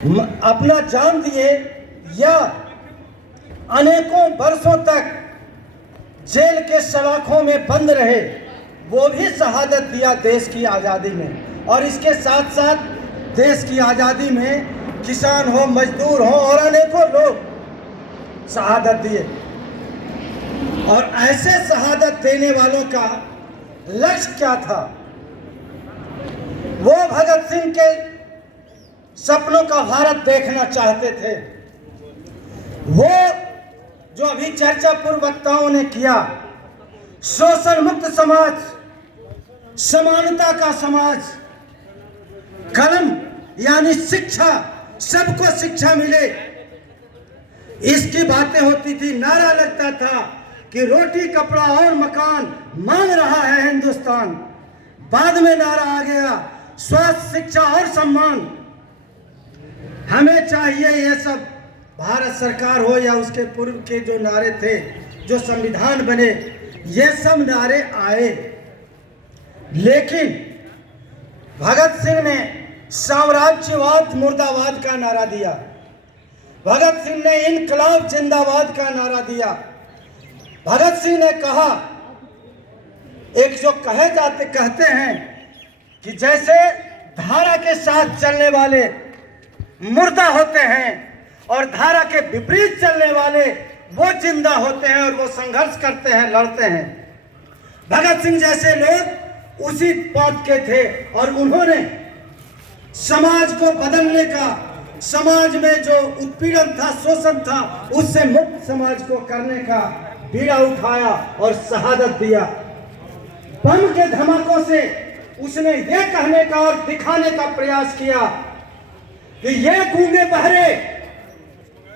अपना जान दिए या अनेकों वर्षों तक जेल के सलाखों में बंद रहे, वो भी शहादत दिया देश की आज़ादी में। और इसके साथ साथ देश की आज़ादी में किसान हो, मजदूर हो और अनेकों लोग शहादत दिए। और ऐसे शहादत देने वालों का लक्ष्य क्या था? वो भगत सिंह के सपनों का भारत देखना चाहते थे। वो जो अभी चर्चा पूर्व वक्ताओं ने किया, शोषण मुक्त समाज, समानता का समाज, कलम यानी शिक्षा, सबको शिक्षा मिले, इसकी बातें होती थी। नारा लगता था कि रोटी कपड़ा और मकान मांग रहा है हिंदुस्तान। बाद में नारा आ गया स्वास्थ्य, शिक्षा और सम्मान। हमें चाहिए ये सब, भारत सरकार हो या उसके पूर्व के जो नारे थे, जो संविधान बने, ये सब नारे आए। लेकिन भगत सिंह ने साम्राज्यवाद मुर्दाबाद का नारा दिया। भगत सिंह ने इनकलाब जिंदाबाद का नारा दिया। भगत सिंह ने कहा, एक जो कहते हैं कि जैसे धारा के साथ चलने वाले मुर्दा होते हैं और धारा के विपरीत चलने वाले वो जिंदा होते हैं और वो संघर्ष करते हैं, लड़ते हैं। भगत सिंह जैसे लोग उसी पद के थे और उन्होंने समाज को बदलने का, समाज में जो उत्पीड़न था, शोषण था, उससे मुक्त समाज को करने का बीड़ा उठाया और शहादत दिया। बम के धमाकों से उसने ये कहने का और दिखाने का प्रयास किया कि ये गूंगे बहरे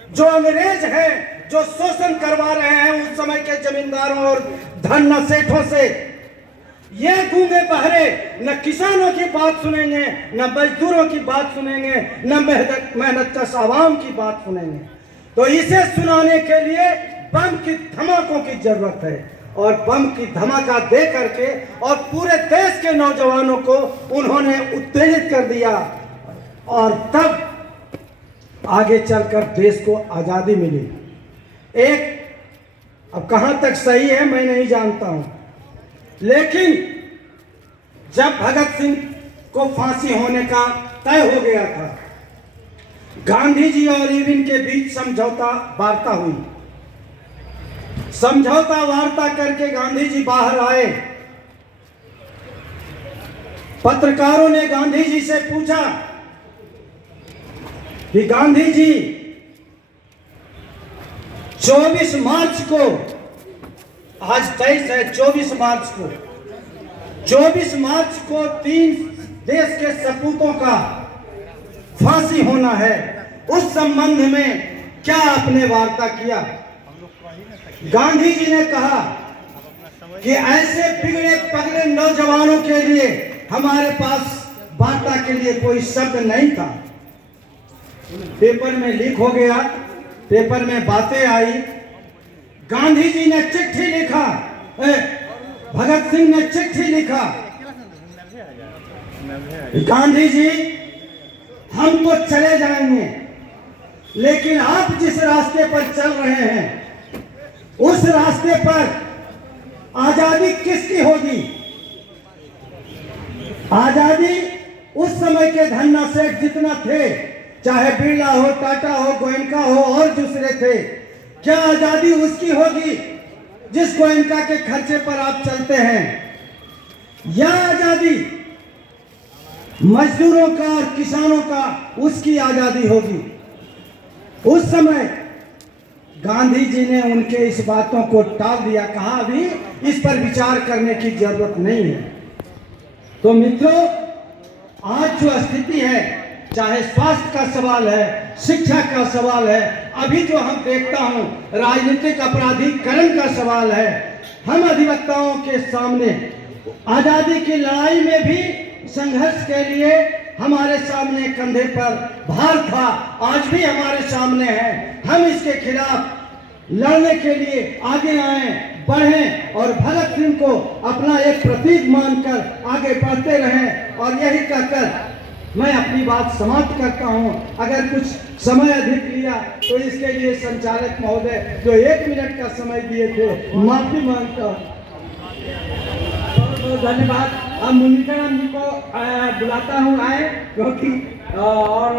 जो अंग्रेज हैं, जो शोषण करवा रहे हैं उस समय के जमींदारों और धन सेठों से, ये गूंगे बहरे न किसानों की बात सुनेंगे, न मजदूरों की बात सुनेंगे, न मेहनत कश आवाम की बात सुनेंगे। तो इसे सुनाने के लिए बम की धमाकों की जरूरत है। और बम की धमाका दे करके और पूरे देश के नौजवानों को उन्होंने उत्तेजित कर दिया और तब आगे चलकर देश को आज़ादी मिली। एक, अब कहां तक सही है मैं नहीं जानता हूं, लेकिन जब भगत सिंह को फांसी होने का तय हो गया था, गांधी जी और इरविन के बीच समझौता वार्ता हुई। समझौता वार्ता करके गांधी जी बाहर आए। पत्रकारों ने गांधी जी से पूछा कि गांधी जी 24 मार्च को, आज 23 है, 24 मार्च को 3 देश के सपूतों का फांसी होना है, उस संबंध में क्या आपने वार्ता किया? गांधी जी ने कहा कि ऐसे बिगड़े पगड़े नौजवानों के लिए हमारे पास वार्ता के लिए कोई शब्द नहीं था। पेपर में लीक हो गया, पेपर में बातें आई। गांधी जी ने चिट्ठी लिखा, भगत सिंह ने चिट्ठी लिखा, गांधी जी हम तो चले जाएंगे, लेकिन आप जिस रास्ते पर चल रहे हैं उस रास्ते पर आजादी किसकी होगी? आजादी उस समय के धन्ना सेठ जितना थे, चाहे बिरला हो, टाटा हो, गोयनका हो और दूसरे थे, क्या आजादी उसकी होगी जिस गोयनका के खर्चे पर आप चलते हैं? या आजादी मजदूरों का और किसानों का, उसकी आजादी होगी? उस समय गांधी जी ने उनके इस बातों को टाल दिया, कहा अभी इस पर विचार करने की जरूरत नहीं है। तो मित्रों, आज जो स्थिति है, चाहे स्वास्थ्य का सवाल है, शिक्षा का सवाल है, अभी जो हम देखता हूं राजनीतिक अपराधीकरण का सवाल है, हम अधिवक्ताओं के सामने आजादी की लड़ाई में भी संघर्ष के लिए हमारे सामने कंधे पर भार था, आज भी हमारे सामने है। हम इसके खिलाफ लड़ने के लिए आगे आए, बढ़ें और भगत सिंह को अपना एक प्रतीक मानकर आगे बढ़ते रहें। और यही कहकर मैं अपनी बात समाप्त करता हूं। अगर कुछ समय अधिक लिया तो इसके लिए संचालक महोदय जो 1 मिनट का समय दिए थे, माफी मांगता हूं। बहुत बहुत धन्यवाद। अब मुनीश्वरम जी को बुलाता हूँ आए, क्योंकि और